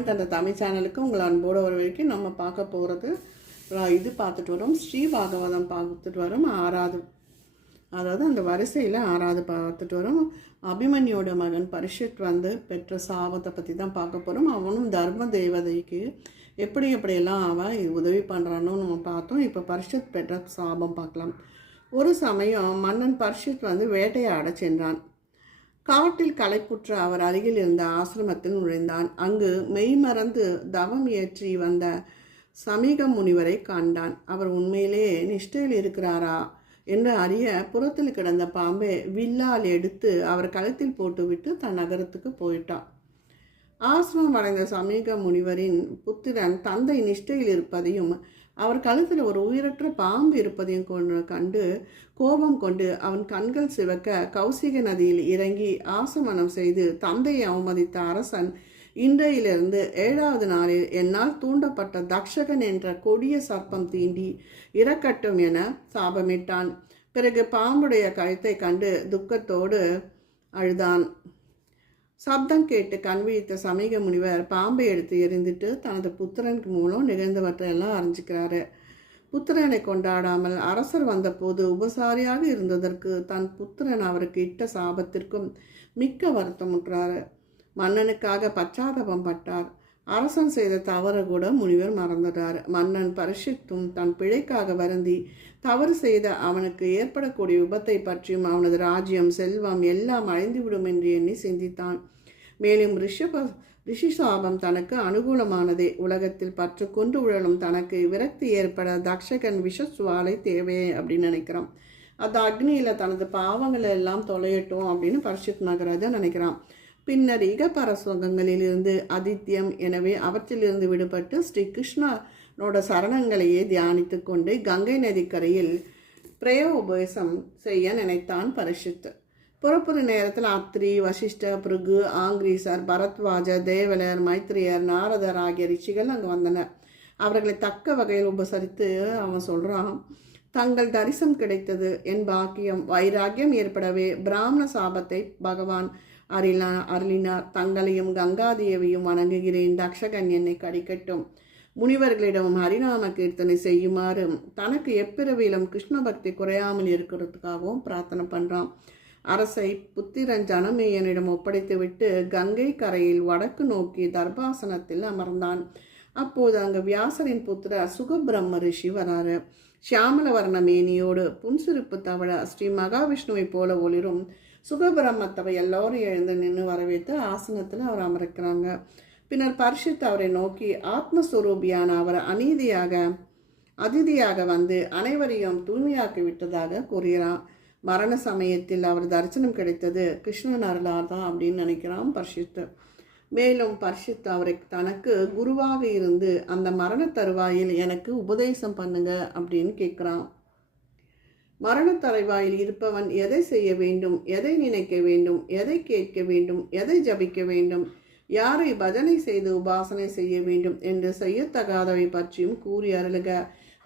ராமன் அந்த தமிழ் சேனலுக்கு உங்களை அன்போடு வர வரைக்கும் நம்ம பார்க்க போகிறது இது பார்த்துட்டு வரோம். ஸ்ரீ பாகவதம் பார்த்துட்டு வரோம். ஆறாவது அதாவது அந்த வரிசையில் ஆறாவது பார்த்துட்டு வரோம். அபிமன்யோட மகன் பரிஷத் வந்து பெற்ற சாபத்தை பற்றி தான் பார்க்க போகிறோம் அவனும் தர்ம தேவதைக்கு எப்படி எப்படியெல்லாம் அவன் உதவி பண்ணுறான்னு நம்ம பார்த்தோம். இப்போ பரிஷத் பெற்ற சாபம் பார்க்கலாம். ஒரு சமயம் மன்னன் பரிஷத் வந்து வேட்டையாட சென்றான். காட்டில் களைப்புற்ற அவர் அருகில் இருந்த ஆசிரமத்தில் நுழைந்தான். அங்கு மெய்மறந்து தவம் ஏற்றி வந்த சமீக முனிவரை கண்டான். அவர் உண்மையிலேயே நிஷ்டையில் இருக்கிறாரா? என்று அறிய புறத்தில் கிடந்த பாம்பை வில்லால் எடுத்து அவர் கழுத்தில் போட்டுவிட்டு தன் நகரத்துக்கு போயிட்டான். ஆசிரமம் அடைந்த சமீக முனிவரின் புத்திரன் தந்தை நிஷ்டையில் இருப்பதையும் அவர் கழுத்தில் ஒரு உயிரற்ற பாம்பு இருப்பதையும் கண்டு கோபம் கொண்டு அவன் கண்கள் சிவக்க கௌசிக நதியில் இறங்கி ஆசமனம் செய்து தந்தையை அவமதித்த அரசன் இன்றையிலிருந்து ஏழாவது நாளில் என்னால் தூண்டப்பட்ட தக்ஷகன் என்ற கொடிய சர்ப்பம் தீண்டி இறக்கட்டும் என சாபமிட்டான். பிறகு பாம்புடைய கழுத்தை கண்டு துக்கத்தோடு அழுதான். சப்தம் கேட்டு கண் விழித்த சமீக முனிவர் பாம்பை எடுத்து எரிந்துட்டு தனது புத்திரனுக்கு மூலம் நிகழ்ந்தவற்றையெல்லாம் அறிஞ்சிக்கிறாரு. புத்திரனை கொண்டாடாமல் அரசர் வந்தபோது உபசாரியாக இருந்ததற்கு தன் புத்திரன் அவருக்கு இட்ட சாபத்திற்கும் மிக்க வருத்தமுற்றார். மன்னனுக்காக பச்சாதபம் பட்டார். அரசன் செய்த தவறு கூட முனிவர் மறந்துட்டார். மன்னன் பரிசித்தும் தன் பிழைக்காக வருந்தி தவறு செய்த அவனுக்கு ஏற்படக்கூடிய விபத்தை பற்றியும் அவனது ராஜ்யம் செல்வம் எல்லாம் அழிந்துவிடும் என்று எண்ணி சிந்தித்தான். மேலும் ரிஷப ரிஷி சாபம் தனக்கு அனுகூலமானதே. உலகத்தில் பற்று கொண்டு உழலும் தனக்கு விரக்தி ஏற்பட தக்ஷகன் விஷசுவாலை தேவை அப்படின்னு நினைக்கிறான். அந்த அக்னியில் தனது பாவங்களை எல்லாம் தொலையட்டும் அப்படின்னு பரிசுத் நகராஜன் நினைக்கிறான். பின்னர் இகப்பர சுகங்களிலிருந்து அதித்யம் எனவே அவற்றிலிருந்து விடுபட்டு ஸ்ரீ கிருஷ்ணனோட சரணங்களையே தியானித்து கொண்டு கங்கை நதிக்கரையில் பிரயோபேசம் செய்ய நினைத்தான் பரிசுத்து புறப்புற நேரத்தில் அத்ரி வசிஷ்ட பிருகு ஆங்கிரீசர் பரத்வாஜ தேவலர் மைத்ரியர் நாரதர் ஆகிய ரிஷிகள் அங்கே வந்தனர். அவர்களை தக்க வகையில் உபசரித்து அவன் சொல்கிறான் தங்கள் தரிசனம் கிடைத்தது என் பாக்கியம் வைராக்கியம் ஏற்படவே பிராமண சாபத்தை பகவான் அருளா அருளினார். தங்களையும் கங்காதேவியும் வணங்குகிறேன். தக்ஷகன் என்னை கடிக்கட்டும். முனிவர்களிடம் ஹரிநாம கீர்த்தனை செய்யுமாறு தனக்கு எப்பிரவிலும் கிருஷ்ண பக்தி குறையாமல் இருக்கிறதுக்காகவும் பிரார்த்தனை பண்ணுறான் அரசை புத்திரன் ஜனமேயனிடம் ஒப்படைத்துவிட்டு கங்கை கரையில் வடக்கு நோக்கி தர்பாசனத்தில் அமர்ந்தான். அப்போது அங்கு வியாசரின் புத்திர சுகபிரம்ம ரிஷி வராரு. சியாமலவர்ண மேனியோடு புன்சிரிப்பு தவழ ஸ்ரீ மகாவிஷ்ணுவை போல ஒளிரும் சுகபிரம்மத்தவை எல்லோரும் எழுந்து நின்று வரவேற்று ஆசனத்தில் அவர் அமர்க்கிறாங்க. பின்னர் பரிசித்து அவரை நோக்கி ஆத்மஸ்வரூபியான அவர் அநீதியாக அதிதியாக வந்து அனைவரையும் தூய்மையாக்கி விட்டதாக கூறுகிறான் மரண சமயத்தில் அவர் தரிசனம் கிடைத்தது கிருஷ்ணன் அருளார் தான் அப்படின்னு நினைக்கிறான் பரிசித்து மேலும் பரிசுத்த அவரை தனக்கு குருவாக இருந்து அந்த மரண தருவாயில் எனக்கு உபதேசம் பண்ணுங்க அப்படின்னு கேட்குறான். மரண தருவாயில் இருப்பவன் எதை செய்ய வேண்டும்? எதை நினைக்க வேண்டும்? எதை கேட்க வேண்டும்? எதை ஜபிக்க வேண்டும்? யாரை பஜனை செய்து உபாசனை செய்ய வேண்டும் என்று செய்யத்தகாதவை பற்றியும் கூறி அருளுக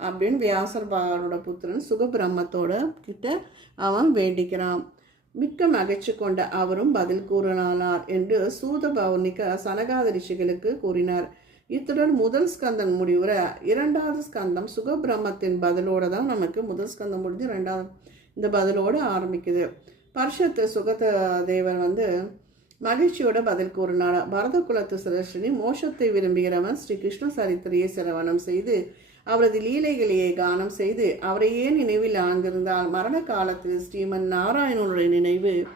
அப்படின்னு வியாசர் பாரோட புத்திரன் சுகபிரம்மத்தோட கிட்ட அவன் வேண்டிக்கிறான். மிக்க மகிழ்ச்சி கொண்ட அவரும் பதில் கூறினார் என்று சூத பௌர்ணிக சனகாத ரிஷிகளுக்கு கூறினார். இத்துடன் முதல் ஸ்கந்தன் முடிவுற இரண்டாவது ஸ்கந்தம் சுகபிரமத்தின் பதிலோடு தான் நமக்கு முதல் ஸ்கந்தம் முடிஞ்சு ரெண்டாவது இந்த பதிலோடு ஆரம்பிக்குது. பர்ஷத்து சுகத தேவர் வந்து மகிழ்ச்சியோட பதில் கூறினார்? பரத குலத்து சிரஷ்டினி மோஷத்தை விரும்புகிறவன் ஸ்ரீ கிருஷ்ண சரித்திரையை சிரவணம் செய்து அவரது லீலைகளையே கானம் செய்து அவரையே நினைவில் ஆழ்ந்திருந்தால் மரண காலத்தில் ஸ்ரீமன் நாராயணனுடைய நினைவு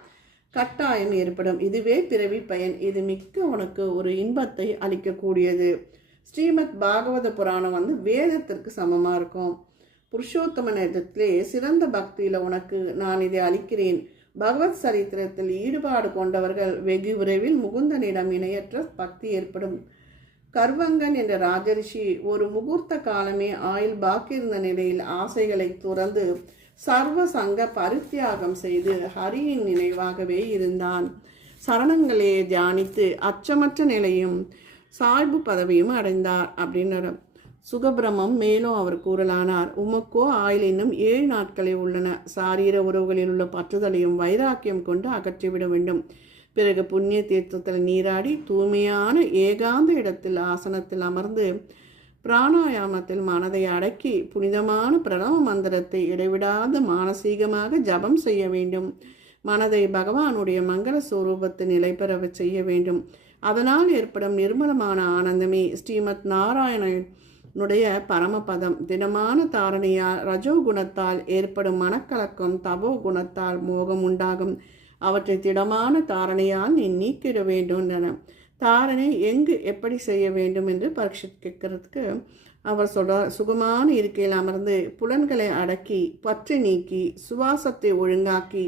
கட்டாயம் ஏற்படும். இதுவே பிறவி பயன். இது மிக்க உனக்கு ஒரு இன்பத்தை அளிக்கக்கூடியது. ஸ்ரீமத் பாகவத புராணம் வந்து வேதத்திற்கு சமமாக இருக்கும். புருஷோத்தம நேரத்திலே சிறந்த பக்தியில் உனக்கு நான் இதை அளிக்கிறேன். பகவத் சரித்திரத்தில் ஈடுபாடு கொண்டவர்கள் வெகு விரைவில் முகுந்தனிடம் இணையற்ற பக்தி ஏற்படும். கர்வங்கன் என்ற ராஜரிஷி ஒரு முகூர்த்த காலமே ஆயுள் பாக்கியிருந்த நிலையில் ஆசைகளை துறந்து சர்வ சங்க பரித்தியாகம் செய்து ஹரியின் நினைவாகவே இருந்தான். சரணங்களே தியானித்து அச்சமற்ற நிலையும் சாய்பு பதவியும் அடைந்தார் அப்படின்னார். சுகபிரமம் மேலும் அவர் கூறலானார் உமக்கோ ஆயுள் இன்னும் ஏழு நாட்களே உள்ளன. சாரீர உறவுகளில் உள்ள பற்றுதலையும் வைராக்கியம் கொண்டு அகற்றிவிட வேண்டும். பிறகு புண்ணிய தீர்த்தத்தில் நீராடி தூய்மையான ஏகாந்த இடத்தில் ஆசனத்தில் அமர்ந்து பிராணாயாமத்தில் மனதை அடக்கி புனிதமான பிரணவ மந்திரத்தை இடைவிடாத மானசீகமாக ஜபம் செய்ய வேண்டும். மனதை பகவானுடைய மங்கள ஸ்வரூபத்தில் நிலை பெறச் செய்ய வேண்டும். அதனால் ஏற்படும் நிர்மலமான ஆனந்தமே ஸ்ரீமத் நாராயணனுடைய பரமபதம். தினமான தாரணையால் ரஜோ குணத்தால் ஏற்படும் மனக்கலக்கம் தபோ குணத்தால் மோகம் உண்டாகும் அவற்றை திடமான தாரணையால் நீ நீக்கிட வேண்டும் என தாரணை எங்கு எப்படி செய்ய வேண்டும் என்று பரீட்சித் கேட்கறதுக்கு அவர் சொல்கிறார் சுகமான இருக்கையில் அமர்ந்து புலன்களை அடக்கி பற்று நீக்கி சுவாசத்தை ஒழுங்காக்கி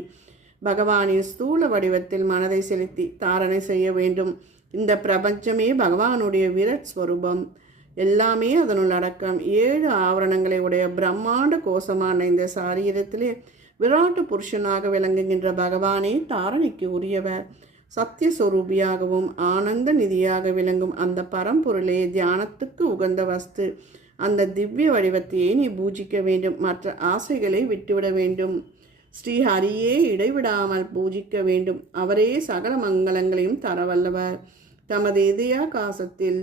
பகவானின் ஸ்தூல வடிவத்தில் மனதை செலுத்தி தாரணை செய்ய வேண்டும். இந்த பிரபஞ்சமே பகவானுடைய விரட் ஸ்வரூபம். எல்லாமே அதனுள் அடக்கம். ஏழு ஆவரணங்களை உடைய பிரம்மாண்ட கோஷமான இந்த சாரீரத்திலே விராட்டு புருஷனாக விளங்குகின்ற பகவானே தாரணிக்கு உரியவர். சத்தியஸ்வரூபியாகவும் ஆனந்த நிதியாக விளங்கும் அந்த பரம்பொருளே தியானத்துக்கு உகந்த வஸ்து. அந்த திவ்ய வடிவத்தையே நீ பூஜிக்க வேண்டும். மற்ற ஆசைகளை விட்டுவிட வேண்டும். ஸ்ரீ ஹரியே இடைவிடாமல் பூஜிக்க வேண்டும். அவரே சகல மங்களங்களையும் தரவல்லவர் தமது இதயாகாசத்தில்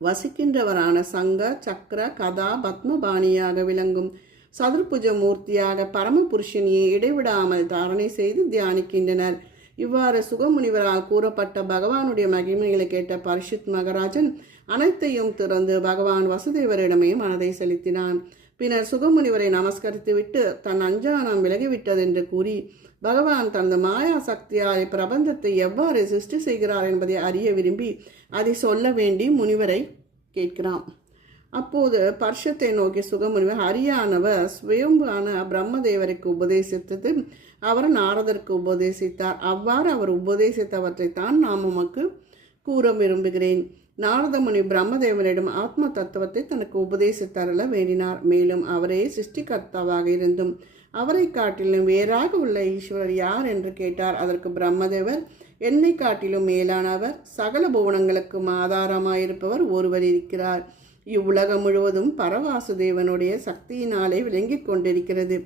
வசிக்கின்றவரான சங்க சக்கர கதா பத்மபாணியாக விளங்கும் சதுர்புஜ மூர்த்தியாக பரமபுருஷனியை இடைவிடாமல் தாரணை செய்து தியானிக்கின்றனர். இவ்வாறு சுகமுனிவரால் கூறப்பட்ட பகவானுடைய மகிமைகளை கேட்ட பரிஷித் மகராஜன் அனைத்தையும் திறந்து பகவான் வசுதேவரிடமே மனதை செலுத்தினான். பின்னர் சுகமுனிவரை நமஸ்கரித்துவிட்டு தன் அஞ்சானம் விலகிவிட்டதென்று கூறி பகவான் தனது மாயா சக்தியால் பிரபஞ்சத்தை எவ்வாறு சிருஷ்டி செய்கிறார் என்பதை அறிய விரும்பி அதை சொல்ல வேண்டி முனிவரை கேட்கிறான். அப்போது பர்ஷத்தை நோக்கி சுகமுனிவர் ஹரியானவர் சுயம்புவான பிரம்மதேவருக்கு உபதேசித்தது. அவர் நாரதருக்கு உபதேசித்தார். அவ்வாறு அவர் உபதேசித்தவற்றை தான் நாம் உமக்கு கூற விரும்புகிறேன். நாரதமுனி பிரம்மதேவனிடம் ஆத்ம தத்துவத்தை தனக்கு உபதேசித்தரல வேண்டினார். மேலும் அவரே சிருஷ்டிகர்த்தாவாக இருந்தும் அவரை காட்டிலும் வேறாக உள்ள ஈஸ்வரர் யார் என்று கேட்டார். அதற்கு பிரம்மதேவர் என்னை காட்டிலும் மேலானவர் சகல புவனங்களுக்கும் ஆதாரமாயிருப்பவர் ஒருவர் இருக்கிறார். இவ்வுலகம் முழுவதும் பரவாசுதேவனுடைய சக்தியினாலே விளங்கிக் கொண்டிருக்கிறது.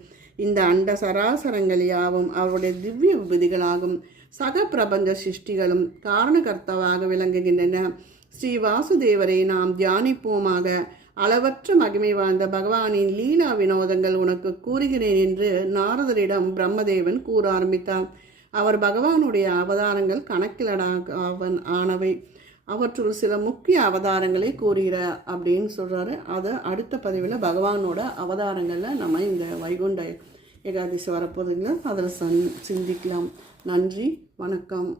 இந்த அண்ட சராசரங்கள் யாவும் அவருடைய திவ்ய விபதிகளாகும். சக பிரபஞ்ச சிருஷ்டிகளும் காரணகர்த்தாவாக விளங்குகின்றன. ஸ்ரீ வாசுதேவரை நாம் தியானிப்போமாக. அளவற்ற மகிமை வாழ்ந்த பகவானின் லீலா வினோதங்கள் உனக்கு கூறுகிறேன் என்று நாரதரிடம் பிரம்மதேவன் கூற ஆரம்பித்தார் அவர் பகவானுடைய அவதாரங்கள் கணக்கிலடாவன் ஆனவை. அவற்றுள் சில முக்கிய அவதாரங்களை கூறுகிறார் அப்படின்னு சொல்கிறாரு அதை அடுத்த பதிவில் பகவானோட அவதாரங்களில் நம்ம இந்த வைகுண்ட ஏகாதசி வரப்போதுங்களா அதில் சந் சிந்திக்கலாம். நன்றி வணக்கம்.